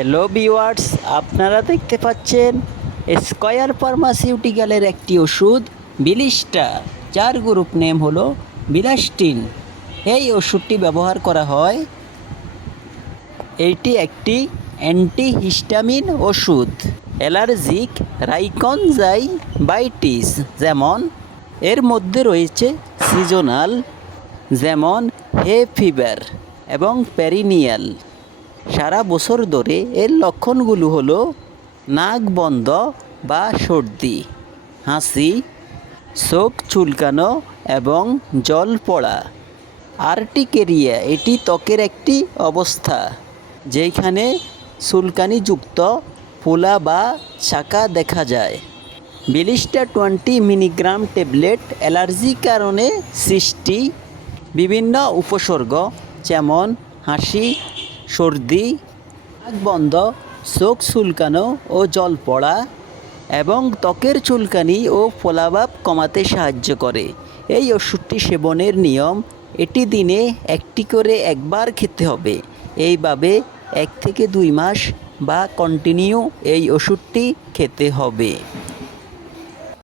Hello viewers, আপনারা দেখতে পাচ্ছেন স্কয়ার ফার্মাসিউটিক্যালের একটি ওষুধ বিলিস্টা, যার গ্রুপ নেম হলো বিলাস্টিন। এই ওষুধটি ব্যবহার করা হয়। এটি একটি অ্যান্টিহিস্টামিন ওষুধ। অ্যালার্জিক রাইনজাইভাইটিস যেমন এর মধ্যে রয়েছে সিজনাল যেমন হে ফিভার এবং পেরিনিয়াল। সারা বছর ধরে এর লক্ষণগুলো হলো নাক বন্ধ বা সর্দি, হাসি, চোখ চুলকানো এবং জল পড়া। আর্টিকেরিয়া এটি ত্বকের একটি অবস্থা যেখানে চুলকানিযুক্ত ফোলা বা চাকা দেখা যায়। বিলিস্টা 20 মিলিগ্রাম ট্যাবলেট অ্যালার্জির কারণে সৃষ্টি বিভিন্ন উপসর্গ যেমন হাসি, সর্দি, নাক বন্ধ, চোখ চুলকানো ও জল পড়া এবং ত্বকের চুলকানি ও ফোলাভাব কমাতে সাহায্য করে। এই ওষুধটি সেবনের নিয়ম, এটি দিনে একটি করে একবার খেতে হবে। এইভাবে 1 থেকে 2 মাস বা কন্টিনিউ এই ওষুধটি খেতে হবে।